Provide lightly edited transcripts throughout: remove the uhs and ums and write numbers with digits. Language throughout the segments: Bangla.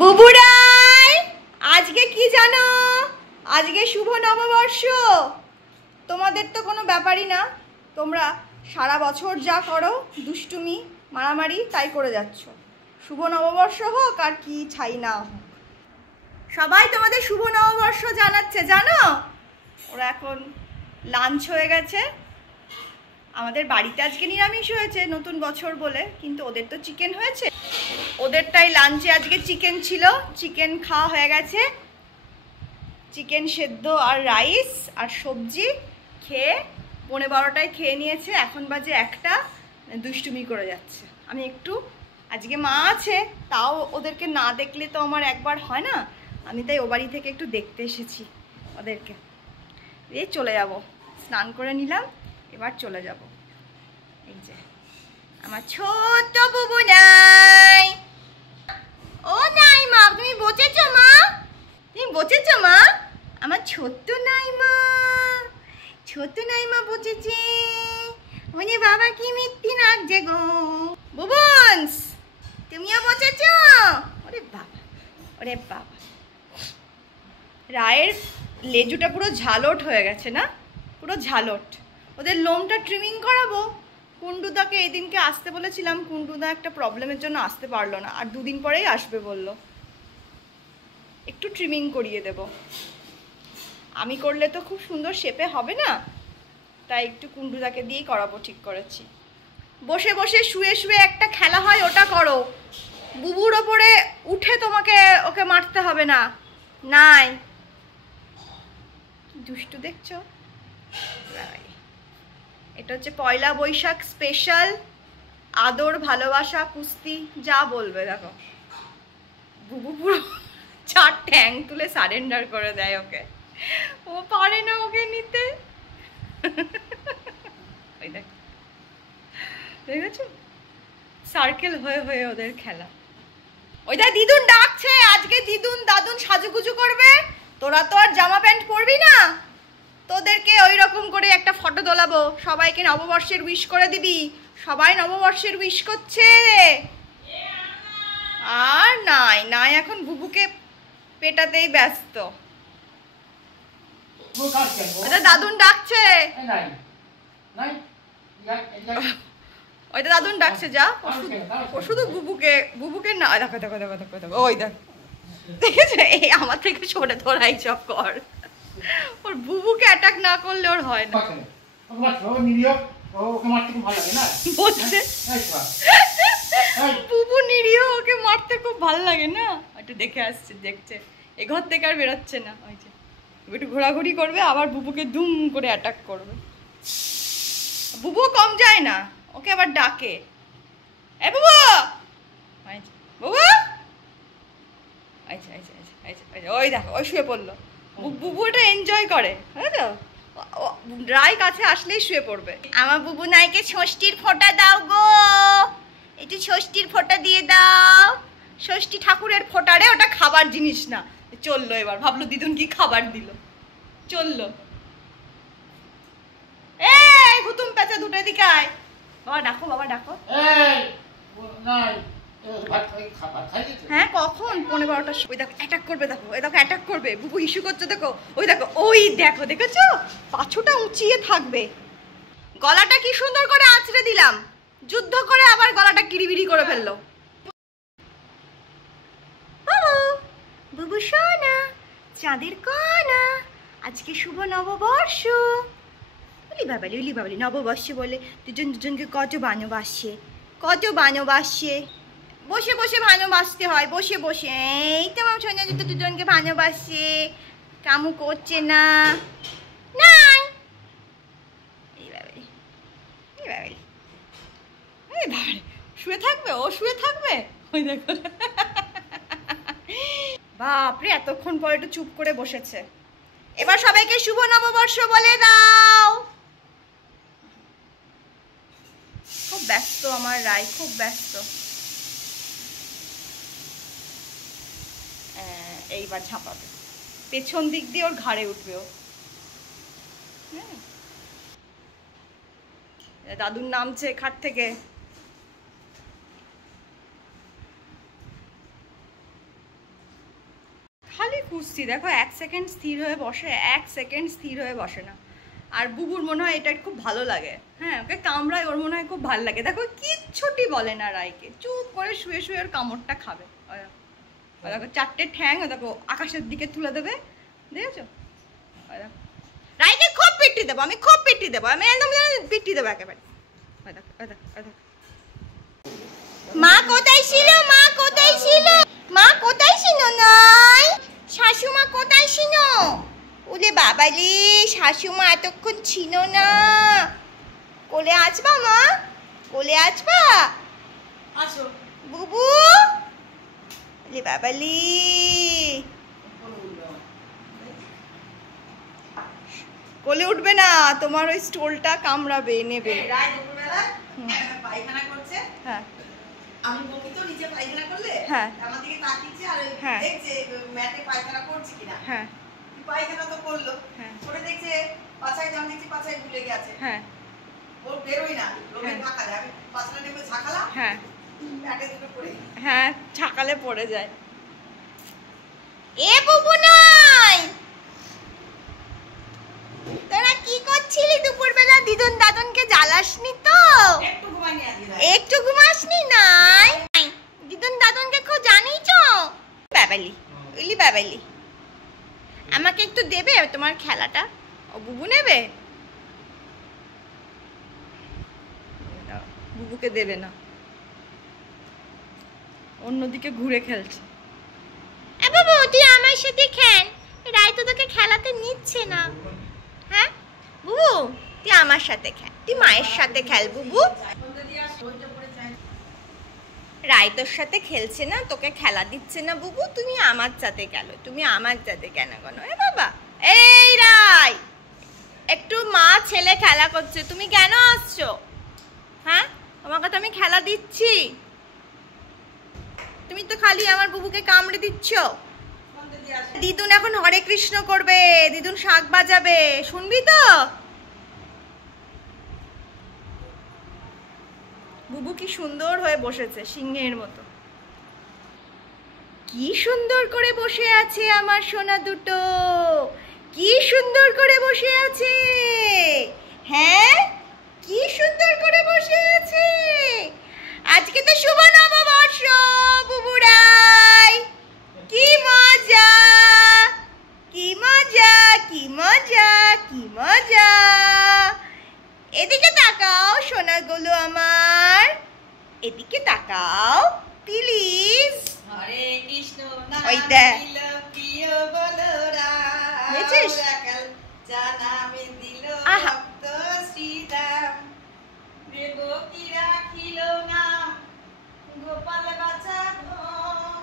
বুবুরাই আজকে কি জানো? আজকে শুভ নববর্ষ। তোমাদের তো কোনো ব্যাপারই না, তোমরা সারা বছর যা করো দুষ্টুমি মারামারি তাই করে যাচ্ছ। শুভ নববর্ষ হোক আর কি ছাই না হোক, সবাই তোমাদের শুভ নববর্ষ জানাচ্ছে জানো। ওরা এখন লাঞ্চ হয়ে গেছে, আমাদের বাড়িতে আজকে নিরামিষ হয়েছে নতুন বছর বলে, কিন্তু ওদের তো চিকেন হয়েছে। ওদেরটাই লাঞ্চে আজকে চিকেন ছিল, চিকেন খাওয়া হয়ে গেছে। চিকেন সেদ্ধ আর রাইস আর সবজি খেয়ে 11:30টায় খেয়ে নিয়েছে। এখন বাজে 1টা, দুষ্টুমি করে যাচ্ছে। আমি একটু আজকে মা আছে, তাও ওদেরকে না দেখলে তো আমার একবার হয় না, আমি তাই ও বাড়ি থেকে একটু দেখতে এসেছি ওদেরকে। এই চলে যাব, স্নান করে নিলাম, এবার চলে যাব। এই যে আমার ছোট্ট বুবু নাই। ও নাই মা, তুমি বসেছো মা? তুমি বসেছো মা? আমার ছোট্ট নাই মা, ছোট্ট নাই মা বসেছে। ওরে বাবা কি মিষ্টি লাগছে গো। বুবুন্স তুমিও বসেছো? ওরে বাবা, ওরে বাবা। রায়ের লেজুটা পুরো ঝালট হয়ে গেছে না, পুরো ঝালট। ওদের লোমটা ট্রিমিং করাবো। কুন্ডুদাকে এদিনকে আসতে বলেছিলাম, কুন্ডুদা একটা প্রবলেমের জন্য আসতে পারলো না, আর 2 দিন পরেই আসবে বললো। একটু ট্রিমিং করিয়ে দেব, আমি করলে তো খুব সুন্দর শেপে হবে না, তাই একটু কুন্ডুদাকে দিয়েই করাবো ঠিক করেছি। বসে বসে শুয়ে শুয়ে একটা খেলা হয়, ওটা করো। বুবুর ওপরে উঠে তোমাকে ওকে মারতে হবে না। নাই দুষ্টু দেখছো? এটা হচ্ছে পয়লা বৈশাখ স্পেশাল আদর ভালোবাসা কুস্তি, যা বলবে। দেখো বুবু পুরো 4 ট্যাং তুলে সারেন্ডার করে দেয় ওকে, ও পারে না ওকে নিতে। ওই দেখ, দেখেছো সার্কেল হয়ে হয়ে ওদের খেলা। ওইটা দিদুন ডাকছে, আজকে দিদুন দাদুন সাজুগুজু করবে। তোরা তো আর জামা প্যান্ট পরবি না, তোদেরকে ওই রকম করে একটা ফটো তোলাবো, সবাইকে নববর্ষের উইশ করে দিবি। সবাই নববর্ষের উইশ করছে। আর নাই নাই, এখন বুবুকে পেটাতেই ব্যস্ত। ওটা দাদুন ডাকছে, ওইটা দাদুন ডাকছে। যা, ও শুধু বুবুকে না। দেখো দেখো দেখো দেখো দেখো, ওই দেখ, দেখেছো? এই আমার থেকে সরে তোরাই সব কর। ওর বুবুকে অ্যাটাক না করলে ওর হয় না। বলছে বুবু নিরীহ, ওকে মারতে খুব ভালো লাগে না। একটু দেখে আসছে, দেখছে এ ঘর থেকে আর বেরোচ্ছে না। ওই যে একটু ঘোরাঘুরি করবে, আবার বুবুকে দুম করে অ্যাটাক করবে। বুবু কম যায় না, ওকে আবার ডাকে, এ বুবু বুবু। আচ্ছা আচ্ছা আচ্ছা আচ্ছা, ওই দেখো ওই শুয়ে পড়লো। বুবু এটা এনজয় করে, হ্যাঁ তো রায় কাছে আসলেই শুয়ে পড়বে। আমার বুবু নাইকে ষষ্ঠীর ফোঁটা দাও গো, একটু ষষ্ঠীর ফোঁটা দিয়ে দাও। ষষ্ঠী ঠাকুরের ফোঁটা রে, ওটা খাবার জিনিস না। চললো এবার, ভাবলো দিদুন কি খাবার দিল, চললো। এই হুতুম পেঁচা দুটো দিকে আয়। বাবা ডাকো, বাবা ডাকো। হ্যাঁ কখন? 11:30টার। ওই দেখো অ্যাটাক করবে, দেখো ওই দেখো অ্যাটাক করবে। বুবু ইস্যু করছে, দেখো ওই দেখো, ওই দেখো, দেখেছো পাছুটা উঁচিয়ে থাকবে। গলাটা কি সুন্দর করে আঁচড়ে দিলাম, যুদ্ধ করে আবার গলাটা কিরিবিরি করে ফেললো। বাবু বুবু সোনা, চাঁদের কণা, আজকে শুভ নববর্ষ। উলি বাবালি উলি বাবালি, নববর্ষ বলে দুজন দুজনকে কত ভালোবাসে, কত ভালোবাসে। বসে বসে ভালোবাসতে হয়, বসে বসে। এই তো আমার সোনা তো দুজনকে ভালোবাসে, কামু করছে না। নাই এই বাবালি, এই বাবালি, এই বাবালি, শুয়ে থাকবে, ও শুয়ে থাকবে। ওই দেখো বাপরে, এতক্ষণ পরে একটু চুপ করে বসেছে। এবার সবাইকে শুভ নববর্ষ বলে দাও। খুব ব্যস্ত আমার রাই, খুব ব্যস্ত। এইবার ঝাঁপাবে, পেছন দিক দিয়ে ওর ঘাড়ে উঠবে ও। দাদুর নামছে খাট থেকে। খালি কুস্তি দেখো, 1 সেকেন্ড স্থির হয়ে বসে, 1 সেকেন্ড স্থির হয়ে বসে না। আর বুবুর মনে হয় এটা খুব ভালো লাগে, হ্যাঁ ওকে কামড়ায়, ওর মনে হয় খুব ভালো লাগে। দেখো কিচ্ছুটি বলে না রায়কে, চুপ করে শুয়ে শুয়ে ওর কামড়টা খাবে। দেখো 4টে ঠ্যাং দেখো আকাশের দিকে তুলে দেবে, দেখেছো? রায়কে খুব পিটি দেবো আমি, খুব পিটি দেবো আমি, একদম পিটি দেবো একেবারে। মা কোথায় ছিল, মা কোথায় ছিল, মা কোথায় ছিল? নাই শাশুমা কোথায় ছিল? ওলে বাবালি, শাশুমা এতক্ষণ ছিল না। কোলে আসবা মা, কোলে আসবা? আসো বুবু। ওলে বাবালি, কোলে উঠবে না, তোমার ওই স্টোলটা কামড়াবে, নেবে। পায়খানা করছে, হ্যাঁ আমি বকি তো নিচে পায়খানা করলে, হ্যাঁ আমার দিকে তাকিয়েছে আর দেখছে ম্যাটে পায়খানা করছে কিনা। হ্যাঁ পায়খানা তো করলো, হ্যাঁ ওরে দেখছে পাছায়, জাম দেখছি পাছায় ভুলে গেছে, হ্যাঁ ওর বেরোই না, লোকে ঢাকা দেয়। আমি পাছাটা নেমে ঝাঁকালাম, হ্যাঁ ম্যাটে দুটো পড়ে, হ্যাঁ ছাকালে পড়ে যায়। এ বুবু নাই, তোরা কি করছিলি দুপুরবেলা? দিদুন দাদুনকে জ্বালাসনি তো? একটু ঘুমাইনি আজকে, একটু ঘুমাসনি? নাই দিদুন দাদুনকে খুব জানিছো? বাবালি উলি বাবালি, আমাকে একটু দেবে তোমার খেলাটা? ও বুবু নেবে, বুবুকে দেবে না, অন্যদিকে ঘুরে খেলছে। বাবু তুই আমার সাথে খেল, রায় তো তোকে খেলাতে নিচ্ছে না। হ্যাঁ বুবু তুই আমার সাথে খেল, তুই মায়ের সাথে খেল বুবু। রায় তোর সাথে খেলছে না, তোকে খেলা দিচ্ছে না বুবু, তুমি আমার সাথে গেল, তুমি আমার সাথে কেন কেন? এ বাবা এই রায়, একটু মা ছেলে খেলা করছে, তুমি কেন আসছো? হ্যাঁ তোমাকে তো আমি খেলা দিচ্ছি, তুমি তো খালি আমার বুবুকে কামড়ে দিচ্ছ। দিদুন এখন হরে কৃষ্ণ করবে, দিদুন শাক বাজাবে, শুনবি তো? বুবু কি সুন্দর হয়ে বসেছে, সিংহের মতো, কি সুন্দর করে বসে আছে আমার সোনা দুটো, কি সুন্দর করে বসে আছে। হ্যাঁ কি সুন্দর করে বসে আছে। আজকে তো শুভ নববর্ষ বুবুরাই, কি মজা কি মজা কি মজা কি মজা। এদিকে তাকাও সোনাগুলো আমার, এদিকে তাকাও প্লিজ। হরে কৃষ্ণ ওই দেখ প্রিয় বলরাম, দেখছিস? জানামে দিল ভক্ত শ্রীরাম, দেবকী রাখিল নাম, গোপাল বাছা ধন,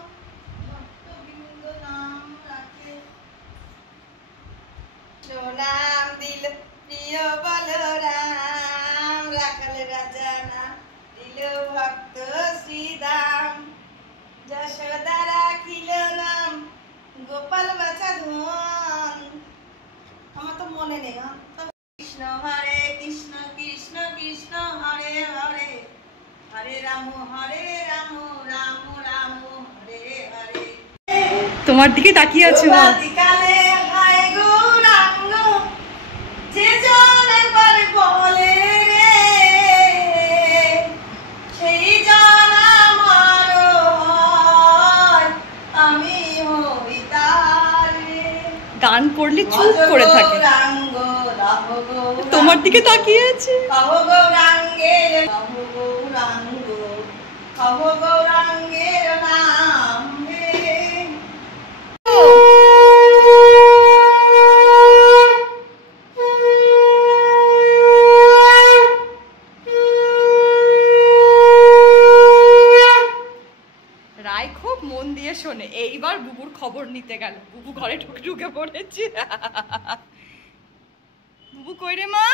ভক্তবৃন্দ নাম রাখে। নাম দিল প্রিয় বলরাম, রাখাল রাজা নাম দিল ভক্ত শ্রীরাম, যশোদা রাখিল নাম, গোপাল বাছা ধন। আমার তো মনে নেই। কৃষ্ণ হরে কৃষ্ণ কৃষ্ণ কৃষ্ণ হরে হরে, হরে রাম রাম রাম হরে হরে। তোমার দিকে তাকিয়ে আছে মা। কালে হায় গৌরাঙ্গ, যে জন একবার বলে রে, সেই জন আমার হয়, আমি হই তার রে। গান করলে চুপ করে থাকে, গৌরাঙ্গ রাহ গৌরাঙ্গ, তোমার দিকে তাকিয়ে আছে। কহ গৌরাঙ্গের, কহ গৌরাঙ্গ, কহ গৌরাঙ্গের নাম রে। রায় খুব মন দিয়ে শোনে। এইবার বুবুর খবর নিতে গেল, বুবু ঘরে ঢুকে পড়েছে। বুবু কই রে মা?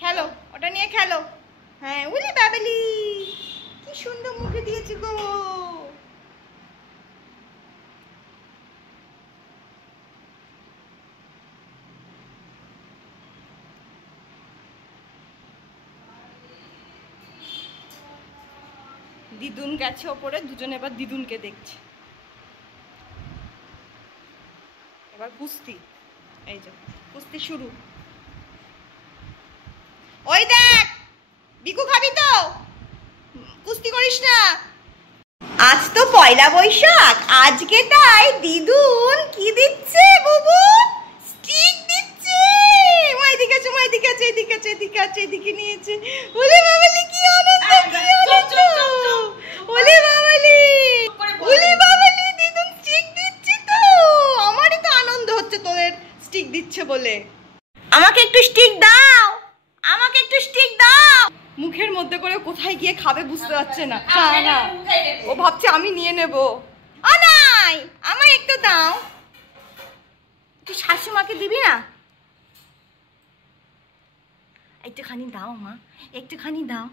খেলো, ওটা নিয়ে খেলো। হ্যাঁ উলি বাবালি, কি সুন্দর মুখে দিয়েছি গো। দিদুন গেছে ওপরে, দুজনে এবার দিদুনকে দেখছে। এবার কুস্তি, এই যে কুস্তি শুরু। ওই দেখ বিকু, খাবি তো? কুস্তি করিস না। আজ তো পয়লা বৈশাখ, আজকে তাই দিদুন কি দিচ্ছে বুবু? স্টিক দিচ্ছে। এদিকে আছে, এদিকে আছে, এদিকে আছে, এদিকে আছে, এদিকে নিয়েছে। ওলে বাবালি কি আনন্দ, কি আনন্দ! ওলে বাবালি, ওলে বাবালি, দিদুন স্টিক দিচ্ছে তো। আমারই তো আনন্দ হচ্ছে তোদের স্টিক দিচ্ছে বলে। আমাকে একটু স্টিক দাও, আমাকে একটু স্টিক দাও। মুখের মধ্যে করে কোথায় গিয়ে খাবে বুঝতে পারছে না। না, ও ভাবছে আমি নিয়ে নেব। নাই, আমায় একটু দাও। তুই শাশুমাকে দিবি না? একটুখানি দাও মা, একটুখানি দাও।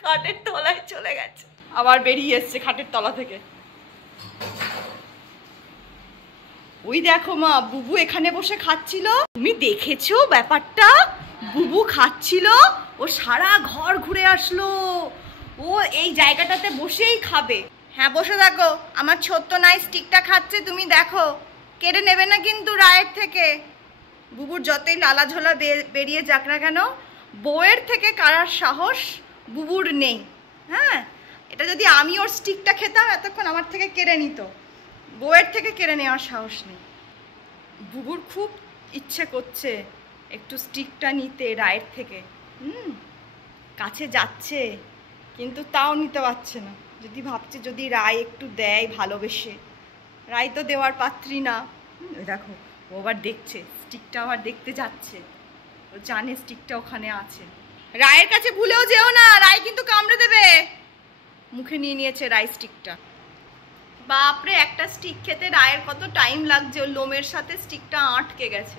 খাটের তলায় চলে গেছে, আবার বেরিয়ে এসছে খাটের তলা থেকে। ওই দেখো মা, বুবু এখানে বসে খাচ্ছিল। তুমি দেখেছো ব্যাপারটা? বুবু খাচ্ছিল, ও সারা ঘর ঘুরে আসলো। ও এই জায়গাটাতে বসেই খাবে। হ্যাঁ বসে দেখো, আমার ছোট্ট নাই স্টিকটা খাচ্ছে, তুমি দেখো। কেড়ে নেবে না কিন্তু রায়ের থেকে। বুবুর যতই লালা ঝোলা বেরিয়ে যাক না কেন, বউয়ের থেকে কারার সাহস বুবুর নেই। হ্যাঁ, এটা যদি আমি ওর স্টিকটা খেতাম এতক্ষণ আমার থেকে কেড়ে নিত। বউয়ের থেকে কেড়ে নেওয়ার সাহস নেই। বুবুর খুব ইচ্ছে করছে একটু স্টিকটা নিতে রায়ের থেকে। কাছে যাচ্ছে কিন্তু তাও নিতে পারছে না। যদি ভাবছে যদি রায় একটু দেয় ভালোবেসে, রায় তো দেওয়ার পাত্রী না। দেখো ও আবার দেখছে, স্টিকটা আবার দেখতে যাচ্ছে। ও জানে স্টিকটা ওখানে আছে। রায়ের কাছে ভুলেও যেও না, রায় কিন্তু কামড়ে দেবে। মুখে নিয়ে নিয়েছে রায় স্টিকটা। বাপরে, একটা স্টিক খেতে রায়ের কত টাইম লাগছে, ওর লোমের সাথে স্টিকটা আটকে গেছে।